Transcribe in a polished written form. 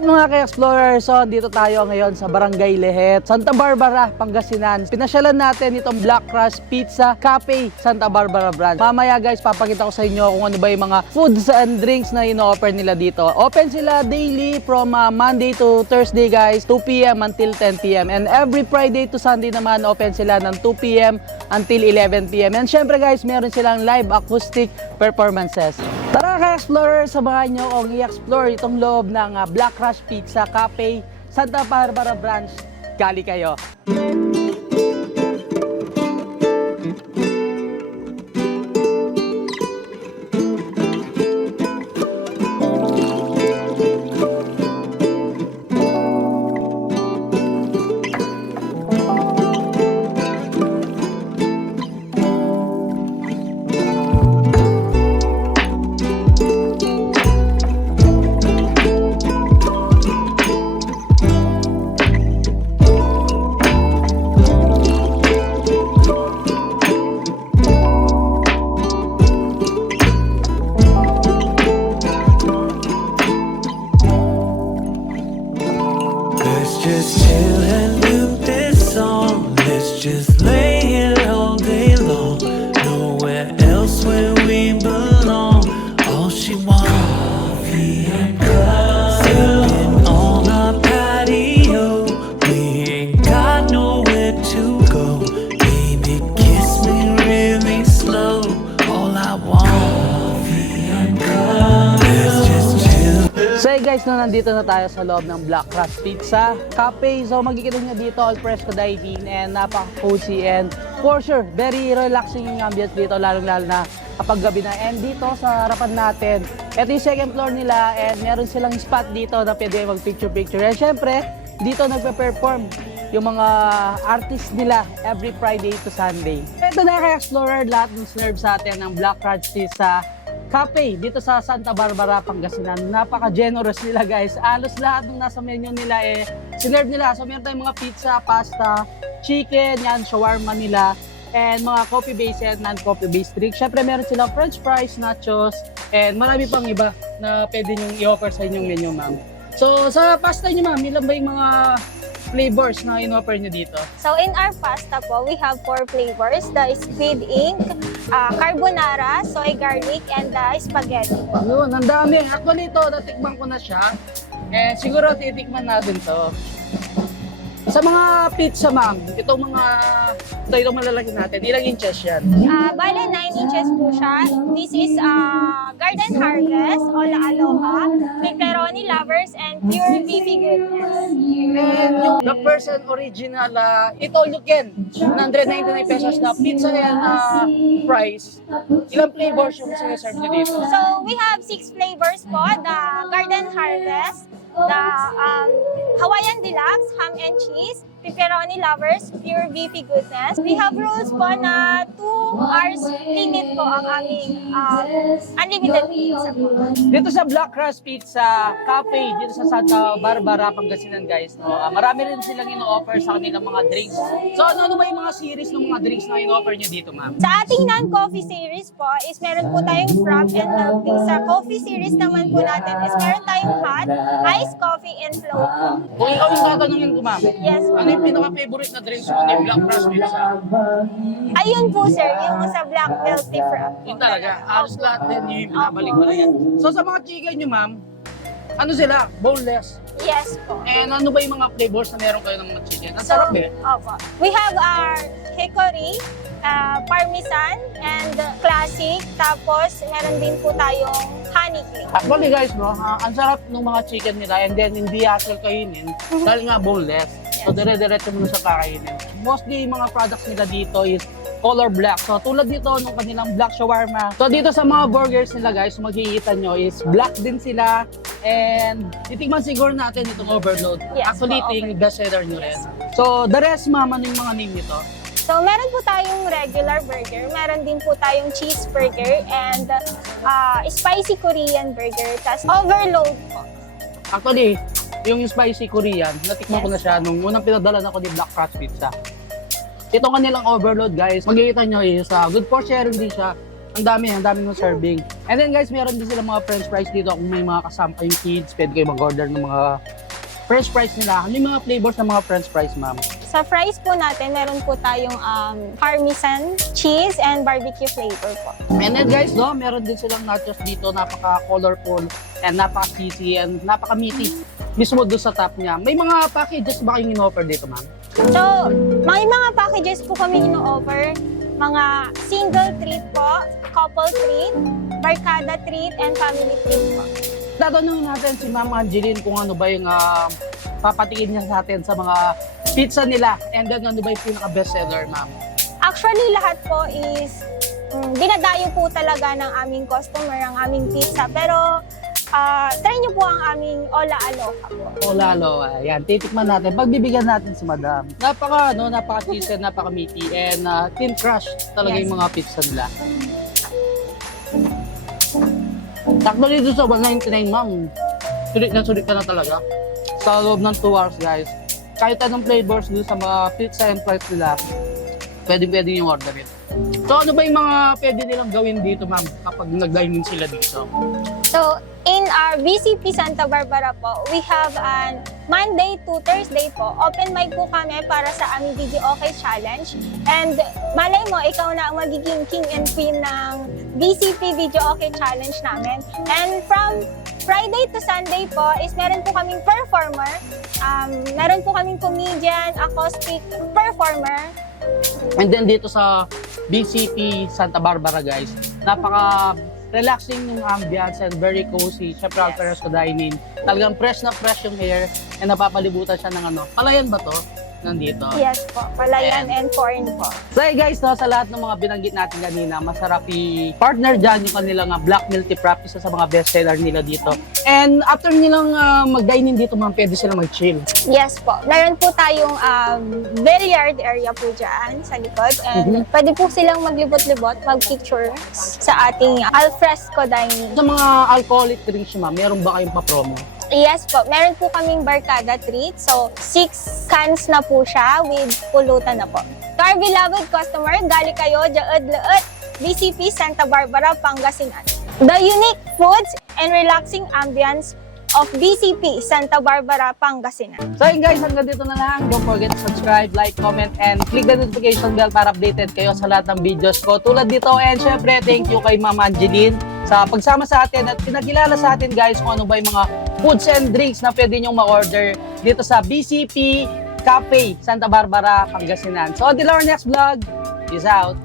What's up mga ka-explorer? So dito tayo ngayon sa Barangay Lehet, Santa Barbara, Pangasinan. Pinasyalan natin itong Black Crush Pizza Cafe, Santa Barbara branch. Mamaya guys, papakita ko sa inyo kung ano ba yung mga foods and drinks na ino-offer nila dito. Open sila daily from Monday to Thursday guys, 2 p.m. until 10 p.m. And every Friday to Sunday naman, open sila ng 2 p.m. until 11 p.m. And syempre guys, meron silang live acoustic performances. Tara ka-explorer, samahan nyo kung i-explore itong loob ng Black Crush Pizza Cafe, Santa Barbara branch. Gali kayo! Just chill and do this song. Let's just lay here all day long. Nowhere else where we belong. All she wants, coffee and cups. Sitting on our patio. We ain't got nowhere to go. Baby, kiss me really slow. All I want, coffee and cups. Let's just chill. So hey guys, no, nandito na tayo sa loob ng Black Crush Pizza Cafe. So makikita nyo dito, all fresco dining and napaka-cozy and for sure, very relaxing yung ambience dito, lalong-lalo na kapag gabi na. And dito sa harapan natin, ito yung second floor nila and meron silang spot dito na pwede mag-picture-picture. And syempre, dito nagpe-perform yung mga artist nila every Friday to Sunday. Ito na ka-explorer, lahat ng serve sa atin ng Black Crush Pizza Cafe dito sa Santa Barbara, Pangasinan. Napaka-generous nila guys. Alos lahat ng nasa menu nila sinerve nila. So meron tayong mga pizza, pasta, chicken, yan, shawarma nila, and mga coffee-based and non-coffee-based drinks. Syempre meron silang french fries, nachos, and marami pang iba na pwede nyong i-offer sa inyong menu, ma'am. So sa pasta nyo, ma'am, ilan ba yung mga flavors na in-offer nyo dito? So in our pasta po, we have 4 flavors. The squid ink, carbonara, soy garlic, and the spaghetti po. Yun, ang dami. Actually ito, natikman ko na siya. Eh, siguro titikman natin to. Sa mga pizza, ma'am, itong malalaki natin, ilang inches yan? Bale, 9 inches po siya. This is Garden Harvest, Ola Aloha, Pepperoni Lovers, and Pure Beefy Goodness. And yung the person original, ito you can, 199 pesos na pizza and price. Ilang flavors yung sinaserve nyo dito? So we have 6 flavors po. The Garden Harvest, the Hawaiian Deluxe, ham and cheese, Pepperoni Lovers, Pure Beefy Goodness. We have rules po na 2 hours limit po ang aming unlimited pizza po. Dito sa Black Crush Pizza Cafe, dito sa Santa Barbara, Pangasinan guys, no? Marami rin silang ino-offer sa kanilang mga drinks. So ano ba yung mga series ng mga drinks na ino-offer nyo dito, ma'am? Sa ating non-coffee series po is meron po tayong frap and milk tea. Sa coffee series naman po natin is meron tayong hot, iced coffee, and float po. Kung ikaw yung tatanungin ko, ma'am, Yes po. ano yung pinaka-favorite na drinks mo ni Black Crush Pizza? Ayun po sir, yung sa black milk tea frap. Yun talaga, halos lahat din yung binabalik ko na yan. So sa mga chicken nyo, ma'am, ano sila? Boneless. Yes po. And ano ba yung mga flavors na meron kayo ng mga chicken? Ang sarap eh. Opo. We have our hickory, parmesan, and classic. Tapos, meron din po tayong honey cake. Actually guys, no, ang sarap ng mga chicken nila and then hindi hassle kainin dahil nga boneless. So dire-diretso mo na sa kakainin. Mostly yung mga products nila dito is color black. So tulad dito nung kanilang black shawarma. So dito sa mga burgers nila guys, makikita nyo is black din sila. And titigman siguro natin itong overload. Yes, Actually, ito yung best seller nyo rin. So the rest, ma'am, ano yung mga name nito? So, meron po tayong regular burger, meron din po tayong cheeseburger, and spicy Korean burger, tas overload po. Actually, yung spicy Korean, natikman ko na siya nung unang pinadala ako ni Black Crush Pizza. Ito kanilang overload guys, makikita nyo is good for sharing din siya. Ang dami ng serving. And then guys, meron din sila mga french fries dito. Kung may mga kasama kayong kids, pwede kayo mag-order ng mga french fries nila. Ano yung mga flavors ng mga french fries, ma'am? Sa fries po natin, meron po tayong parmesan, cheese, and barbecue flavor po. And then guys, no, meron din silang nachos dito, napaka-colorful and napaka-cheesy and napaka-meaty. Mismo doon sa top niya. May mga packages ba kayong in-offer dito, ma'am? So, may mga packages po kami ino-offer. Mga single treat po, couple treat, barkada treat, and family treat po. Tatanungin natin si Ma'am Angeline kung ano ba yung papatikin niya sa atin sa mga pizza nila. And then ano ba yung pinaka-best seller, ma'am? Actually, lahat po is dinadayo po talaga ng aming customer ang aming pizza. Pero try nyo po ang aming Ola Aloha po. O lalo, ayan, titikman natin. Pagbibigyan natin si Madam. Napaka-cheesy, napaka-meaty, and thin crush talaga Yes. yung mga pizza nila. Takbo dito sa 199, ma'am. Sulit ka na talaga. Sa loob ng 2 hours, guys. Kahit anong flavors dito sa mga pizza and fries nila, pwede yung order it. So ano ba yung mga pwede nilang gawin dito, ma'am, kapag nag-dine-in sila dito? So, in our BCP Santa Barbara po, we have an Monday to Thursday po. Open mic po kami para sa aming Video Okay Challenge. And malay mo, ikaw na ang magiging king and queen ng BCP Video Okay Challenge namin. And from Friday to Sunday po is meron po kaming performer. Meron po kaming comedian, acoustic performer. And then dito sa BCP Santa Barbara, guys, napaka-relaxing yung ambiance and very cozy. Siyempre, Yes. Alperes ko dining. Talagang fresh na fresh yung air and napapalibutan siya ng ano. Palayan ba to? Nandito. Yes po, Palayan and Corn po. So hey guys, no, sa lahat ng mga binanggit natin kanina, masarap i-partner dyan yung kanilang black milk tea wrap, isa sa mga bestseller nila dito. And after nilang mag-dine-in dito, ma'am, pwede silang mag-chill. Yes po. Meron po tayong billiard area po dyan sa likod. And pwede po silang maglibot-libot, mag-picture sa ating alfresco dining. Sa mga alcoholic drinks, ma'am, meron ba kayong pa-promo? Yes po. Meron po kaming barkada treat. So, 6 cans na po siya with pulutan na po. To our beloved customer, gali kayo, jaad-laad, BCP Santa Barbara, Pangasinan. The unique foods and relaxing ambience of BCP Santa Barbara, Pangasinan. So yun guys, hanggang dito na lang. Don't forget to subscribe, like, comment, and click the notification bell para updated kayo sa lahat ng videos ko. Tulad dito, and syempre, thank you kay Ma'am Angeline sa pagsama sa atin at pinakilala sa atin guys kung ano ba yung mga foods and drinks na pwede nyong ma-order dito sa BCP Cafe, Santa Barbara, Pangasinan. So until our next vlog, peace out!